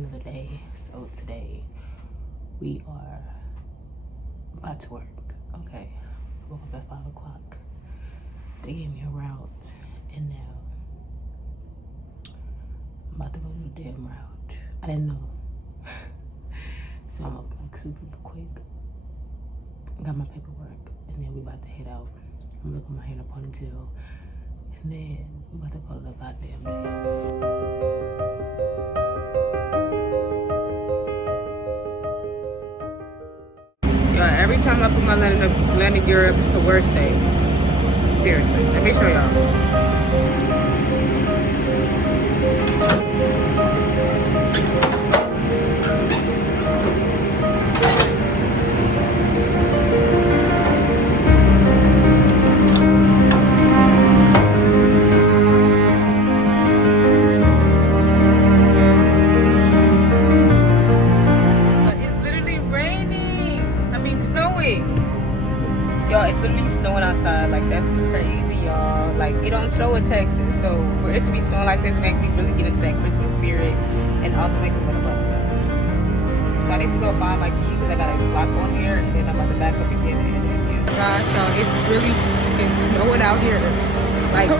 another day. So today we are about to work. Okay, I woke up at 5 o'clock. They gave me a route, and now I'm about to go do the damn route. I didn't know. So I'm up like super quick. Got my paperwork, and then we about to head out. I'm gonna put my hair in a ponytail, and then we about to go to the goddamn day. Every time I put my landing gear up, it's the worst day. Seriously. Let me show y'all. Y'all, it's literally snowing outside. Like, that's crazy, y'all. Like, it don't snow in Texas. So, for it to be snowing like this make me really get into that Christmas spirit and also make me want to button up. So, I need to go find my key because I got a lock on here, and then I'm about to back up again. And then, yeah. Oh, gosh, so it's really been snowing out here. Like, oh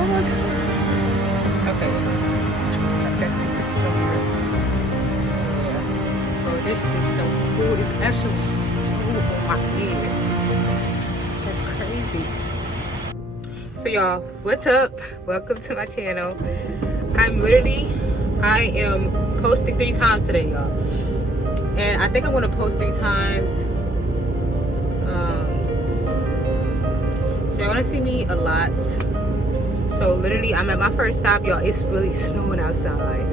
my gosh. Okay. I'm actually put some here. Yeah. Bro, this is so cool. It's actually on my head. That's crazy. So y'all, what's up? Welcome to my channel. I am posting 3 times today, y'all. And I think I'm gonna post 3 times. So you're gonna see me a lot. So literally I'm at my first stop, y'all. It's really snowing outside.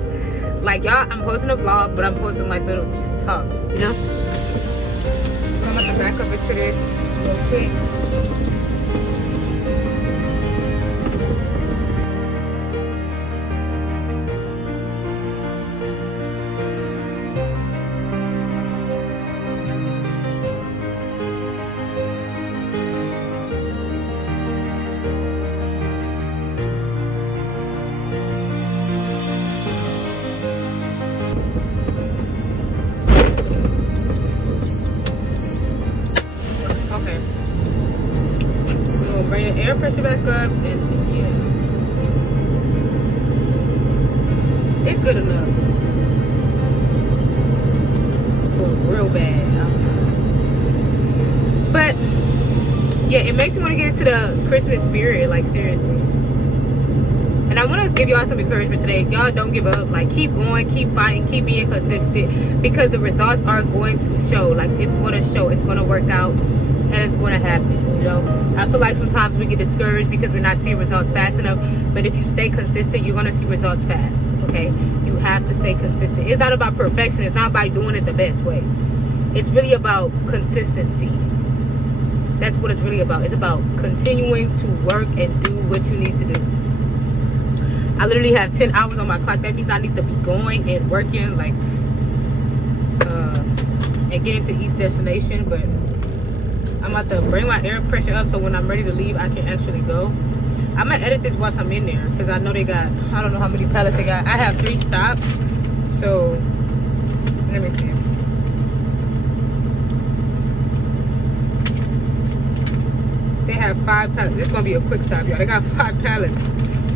Like, y'all, I'm posting a vlog, but I'm posting like little talks, you know? I'm about to back up into this real quick. Bring the air pressure back up, and yeah, it's good enough. Real bad outside, but yeah, it makes me want to get into the Christmas spirit, like seriously. And I want to give y'all some encouragement today. Y'all don't give up. Like, keep going, keep fighting, keep being consistent, because the results are going to show. Like, it's going to show, it's going to work out, and it's going to happen. You know, I feel like sometimes we get discouraged because we're not seeing results fast enough. But if you stay consistent, you're going to see results fast. Okay, you have to stay consistent. It's not about perfection. It's not about doing it the best way. It's really about consistency. That's what it's really about. It's about continuing to work and do what you need to do. I literally have 10 hours on my clock. That means I need to be going and working, like, and getting to each destination. But I'm about to bring my air pressure up so when I'm ready to leave, I can actually go. I'm gonna edit this whilst I'm in there because I know they got, I don't know how many pallets they got. I have 3 stops, so let me see. They have 5 pallets. This is gonna be a quick stop, y'all. They got 5 pallets.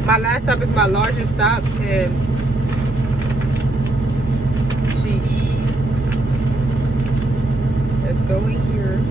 My last stop is my largest stop, and sheesh. Let's go in here.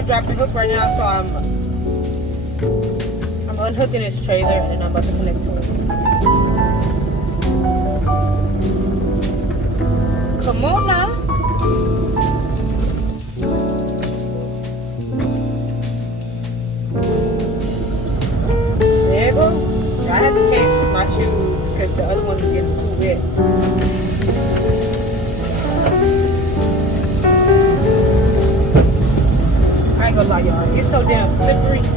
gonna drop the hook right now, so I'm unhooking this trailer and I'm about to connect to it. Come on now. There you go. I have to change my shoes because the other ones are getting too wet. I ain't gonna lie, y'all. It's so damn slippery.